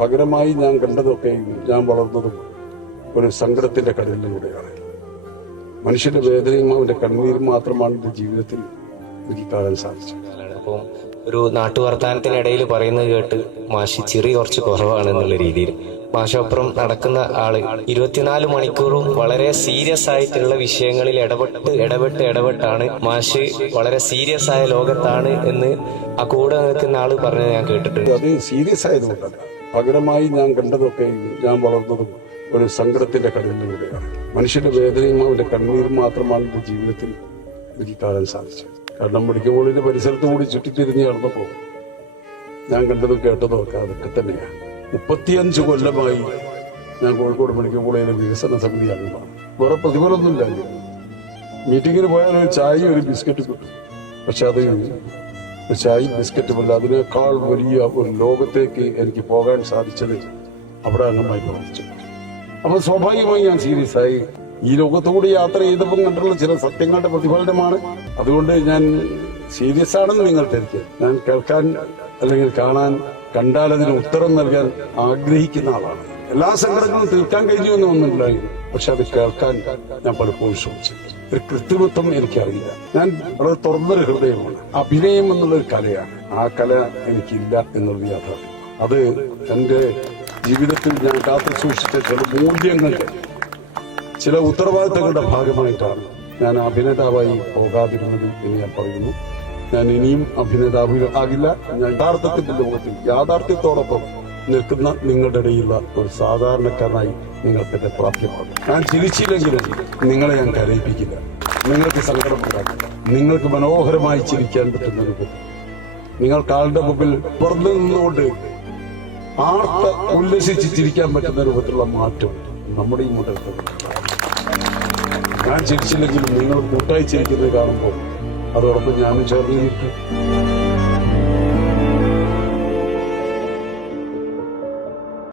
പകരമായി ഞാൻ കണ്ടതൊക്കെ ഞാൻ വളർന്നതും ഒരു സങ്കടത്തിന്റെ കടലിലൂടെയാണ്. മനുഷ്യന്റെ വേദനയും അവന്റെ കണ്ണീരും മാത്രമാണ് എന്റെ ജീവിതത്തിൽ എനിക്ക് കാണാൻ സാധിച്ചത്. അപ്പം ഒരു നാട്ടുവർത്താനത്തിനിടയിൽ പറയുന്നത് കേട്ട് മാഷി ചിറി കുറച്ച് കുറവാണ് എന്നുള്ള രീതിയിൽ മാഷൊപ്പുറം നടക്കുന്ന ആള് 24 മണിക്കൂറും വളരെ സീരിയസ് ആയിട്ടുള്ള വിഷയങ്ങളിൽ ഇടപെട്ടാണ് മാഷ് വളരെ സീരിയസ് ആയ ലോകത്താണ് എന്ന് ആ കൂടെ നിൽക്കുന്ന ആള് പറഞ്ഞത് ഞാൻ കേട്ടിട്ടുണ്ട്. അത് സീരിയസ് ആയതുകൊണ്ടല്ല, പകരമായി ഞാൻ കണ്ടതൊക്കെ ഞാൻ വളർന്നതും ഒരു സങ്കടത്തിന്റെ കടലിലൂടെയാണ്. മനുഷ്യന്റെ വേദനയും അവന്റെ കണ്ണീരും മാത്രമാണ് എന്റെ ജീവിതത്തിൽ എനിക്ക് കാണാൻ സാധിച്ചത്. കാരണം മെഡിക്കൽ കോളേജിന്റെ പരിസരത്ത് കൂടി ചുറ്റിത്തിരിഞ്ഞ് നടന്നപ്പോ ഞാൻ കണ്ടതും കേട്ടതും ഒക്കെ അതൊക്കെ തന്നെയാണ്. 35 കൊല്ലമായി ഞാൻ കോഴിക്കോട് മെഡിക്കൽ കോളേജിലെ വികസന സമിതി അംഗമാണ്. വേറെ പ്രതിഫലമൊന്നുമില്ല. മീറ്റിങ്ങിന് പോയാൽ ഒരു ചായ ഒരു ബിസ്ക്കറ്റ് കിട്ടും. പക്ഷെ അത് ചായയും ബിസ്ക്കറ്റുമല്ല, അതിനേക്കാൾ വലിയ ഒരു ലോകത്തേക്ക് എനിക്ക് പോകാൻ സാധിച്ചത് അവിടെ അംഗമായി പ്രവർത്തിച്ചു. അപ്പൊ സ്വാഭാവികമായി ഞാൻ സീരിയസ് ആയി. ഈ ലോകത്തുകൂടി യാത്ര ചെയ്തപ്പം കണ്ടുള്ള ചില സത്യങ്ങളുടെ പ്രതിഫലനമാണ്. അതുകൊണ്ട് ഞാൻ സീരിയസ് ആണെന്ന് നിങ്ങൾ ധരിക്കുക. ഞാൻ കേൾക്കാൻ അല്ലെങ്കിൽ കാണാൻ, കണ്ടാൽ അതിന് ഉത്തരം നൽകാൻ ആഗ്രഹിക്കുന്ന ആളാണ്. എല്ലാ സങ്കടങ്ങളും തീർക്കാൻ കഴിഞ്ഞു എന്ന് ഒന്നുമില്ലായിരുന്നു, പക്ഷെ അത് കേൾക്കാൻ ഞാൻ പലപ്പോഴും ശ്രമിച്ചു. ഒരു കൃത്രിമത്വം എനിക്കറിയില്ല. ഞാൻ വളരെ തുറന്നൊരു ഹൃദയമാണ്. അഭിനയം എന്നുള്ളൊരു കലയാണ്. ആ കല എനിക്കില്ല എന്നുള്ളത് യാഥാർത്ഥ്യം. അത് എന്റെ ജീവിതത്തിൽ ഞാൻ കാത്തു സൂക്ഷിച്ച ചില മൂല്യങ്ങളുടെ, ചില ഉത്തരവാദിത്തങ്ങളുടെ ഭാഗമായിട്ടാണ് ഞാൻ അഭിനേതാവായി പോകാതിരുന്നത് എന്ന് ഞാൻ പറയുന്നു. ഞാൻ ഇനിയും അഭിനേതാവ് ആകില്ല. ഞാൻ യഥാർത്ഥത്തിന്റെ ലോകത്തിൽ യാഥാർത്ഥ്യത്തോടൊപ്പം നിൽക്കുന്ന നിങ്ങളുടെ ഇടയിലുള്ള ഒരു സാധാരണക്കാരനായി നിങ്ങൾക്ക് എന്നെ പ്രാപ്യമാകും. ഞാൻ ചിരിച്ചില്ലെങ്കിലും നിങ്ങളെ ഞാൻ കരയിപ്പിക്കില്ല, നിങ്ങൾക്ക് സങ്കടമുണ്ടാക്കില്ല. നിങ്ങൾക്ക് മനോഹരമായി ചിരിക്കാൻ പറ്റുന്ന രൂപത്തിൽ, നിങ്ങൾക്ക് ആളുടെ മുമ്പിൽ പുറത്തു നിന്നുകൊണ്ട് ഉല്ലസിച്ച് ചിരിക്കാൻ പറ്റുന്ന രൂപത്തിലുള്ള മാറ്റം നമ്മുടെ ഈ മുതലത്തിൽ. ഞാൻ ചിരിച്ചില്ലെങ്കിലും നിങ്ങൾ കൂട്ടായി ചിരിക്കുന്നത് കാണുമ്പോൾ അതോടൊപ്പം ഞാനും ചേർന്നിരിക്കും.